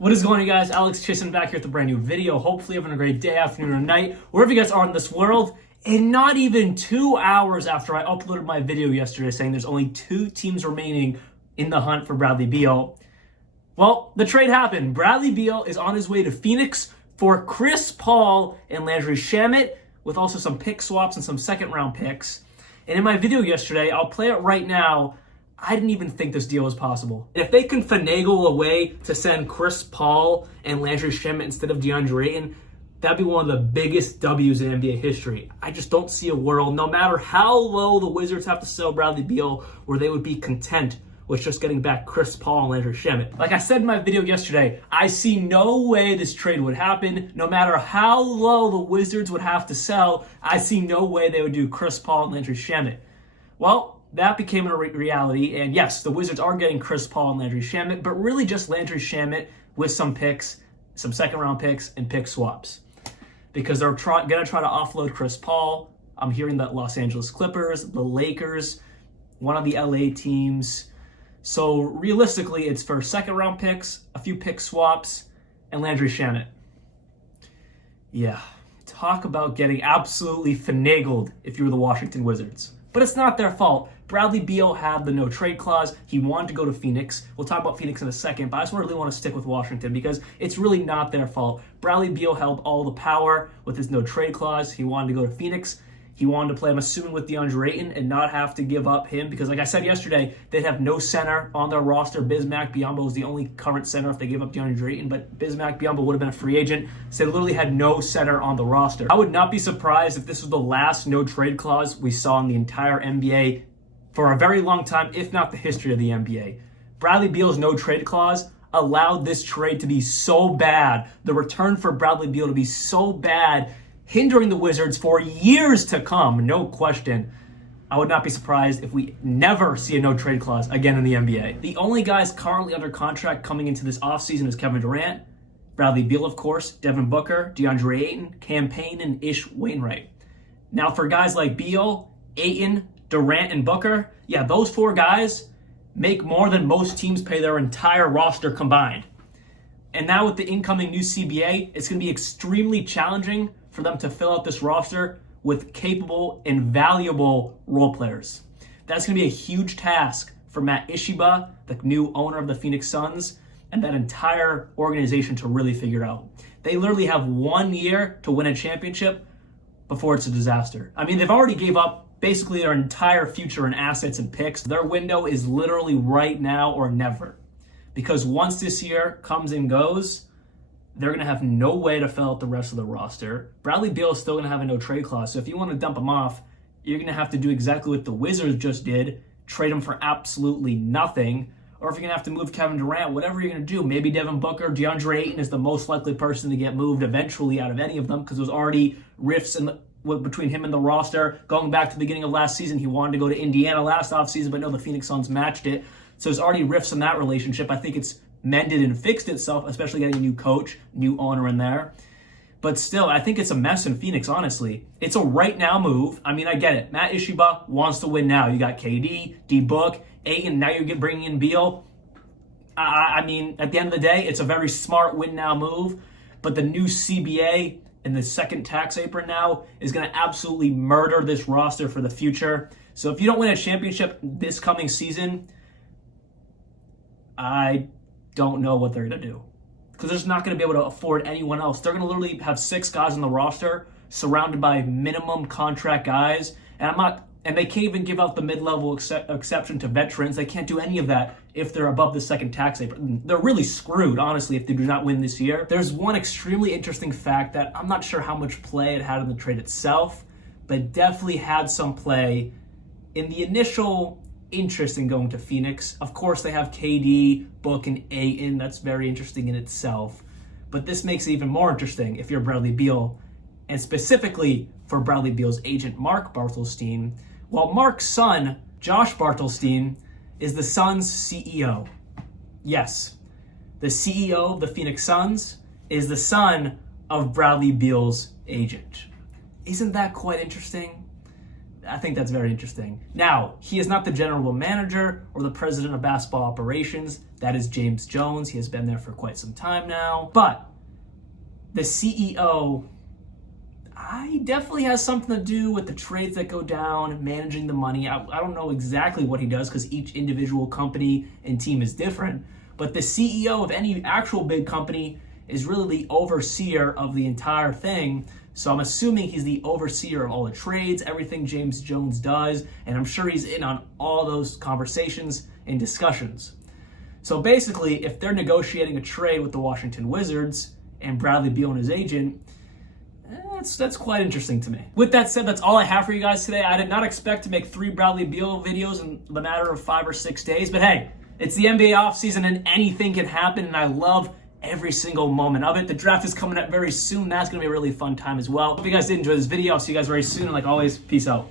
What is going on, guys? Alex Chisholm back here with a brand new video. Hopefully having a great day, afternoon, or night, wherever you guys are in this world. And not even 2 hours after I uploaded my video yesterday saying there's only 2 teams remaining in the hunt for Bradley Beal, well, the trade happened. Bradley Beal is on his way to Phoenix for Chris Paul and Landry Shamet, with also some pick swaps and some second-round picks. And in my video yesterday, I'll play it right now, I didn't even think this deal was possible. If they can finagle a way to send Chris Paul and Landry Shamet instead of DeAndre Ayton, that'd be one of the biggest W's in NBA history. I just don't see a world, no matter how low the Wizards have to sell Bradley Beal, where they would be content with just getting back Chris Paul and Landry Shamet. Like I said in my video yesterday, I see no way this trade would happen. No matter how low the Wizards would have to sell, I see no way they would do Chris Paul and Landry Shamet. Well, that became a reality, and yes, the Wizards are getting Chris Paul and Landry Shamet, but really just Landry Shamet with some picks, some second-round picks, and pick swaps. Because they're going to try to offload Chris Paul. I'm hearing that Los Angeles Clippers, the Lakers, one of the LA teams. So realistically, it's for second-round picks, a few pick swaps, and Landry Shamet. Yeah, talk about getting absolutely finagled if you were the Washington Wizards. But it's not their fault. Bradley Beal had the no-trade clause. He wanted to go to Phoenix. We'll talk about Phoenix in a second, but I just really want to stick with Washington because it's really not their fault. Bradley Beal held all the power with his no-trade clause. He wanted to go to Phoenix. He wanted to play, I'm assuming, with DeAndre Ayton and not have to give up him because, like I said yesterday, they'd have no center on their roster. Bismack Biyombo is the only current center if they give up DeAndre Ayton, but Bismack Biyombo would have been a free agent, so they literally had no center on the roster. I would not be surprised if this was the last no-trade clause we saw in the entire NBA for a very long time, if not the history of the NBA. Bradley Beal's no-trade clause allowed this trade to be so bad, the return for Bradley Beal to be so bad, hindering the Wizards for years to come, no question. I would not be surprised if we never see a no-trade clause again in the NBA. The only guys currently under contract coming into this offseason is Kevin Durant, Bradley Beal, of course, Devin Booker, DeAndre Ayton, Cam Payne, and Ish Wainwright. Now, for guys like Beal, Ayton, Durant, and Booker, yeah, those 4 guys make more than most teams pay their entire roster combined. And now with the incoming new CBA, it's going to be extremely challenging for them to fill out this roster with capable and valuable role players. That's going to be a huge task for Matt Ishiba, the new owner of the Phoenix Suns, and that entire organization to really figure out. They literally have 1 year to win a championship before it's a disaster. I mean, they've already gave up basically their entire future in assets and picks. Their window is literally right now or never. Because once this year comes and goes, they're going to have no way to fill out the rest of the roster. Bradley Beal is still going to have a no-trade clause. So if you want to dump him off, you're going to have to do exactly what the Wizards just did, trade him for absolutely nothing. Or if you're going to have to move Kevin Durant, whatever you're going to do, maybe Devin Booker, DeAndre Ayton is the most likely person to get moved eventually out of any of them because there's already rifts between him and the roster. Going back to the beginning of last season, he wanted to go to Indiana last offseason, but no, the Phoenix Suns matched it. So there's already rifts in that relationship. I think it's mended and fixed itself, especially getting a new coach, new owner in there. But still, I think it's a mess in Phoenix, honestly. It's a right now move. I mean, I get it. Matt Ishiba wants to win now. You got KD, D-Book, Ayton, now you're bringing in Beal. I mean, at the end of the day, it's a very smart win now move. But the new CBA and the second tax apron now is going to absolutely murder this roster for the future. So if you don't win a championship this coming season, I don't know what they're going to do. Because they're just not going to be able to afford anyone else. They're going to literally have 6 guys on the roster surrounded by minimum contract guys. And they can't even give out the mid-level exception to veterans. They can't do any of that if they're above the second tax apron. They're really screwed, honestly, if they do not win this year. There's one extremely interesting fact that I'm not sure how much play it had in the trade itself, but definitely had some play in the initial interest in going to Phoenix. Of course, they have KD, Book, and Ayton. That's very interesting in itself. But this makes it even more interesting if you're Bradley Beal, and specifically for Bradley Beal's agent, Mark Bartelstein. Well, Mark's son, Josh Bartelstein, is the Suns' CEO. Yes, the CEO of the Phoenix Suns is the son of Bradley Beal's agent. Isn't that quite interesting? I think that's very interesting. Now, he is not the general manager or the president of basketball operations. That is James Jones. He has been there for quite some time now. But the CEO, he definitely has something to do with the trades that go down, managing the money. I don't know exactly what he does because each individual company and team is different. But the CEO of any actual big company is really the overseer of the entire thing. So I'm assuming he's the overseer of all the trades, everything James Jones does, and I'm sure he's in on all those conversations and discussions. So basically, if they're negotiating a trade with the Washington Wizards and Bradley Beal and his agent, that's quite interesting to me. With that said, that's all I have for you guys today. I did not expect to make 3 Bradley Beal videos in the matter of 5 or 6 days, but hey, it's the NBA offseason and anything can happen, and I love every single moment of it. The draft is coming up very soon. That's going to be a really fun time as well. Hope you guys did enjoy this video. I'll see you guys very soon, and like always, peace out.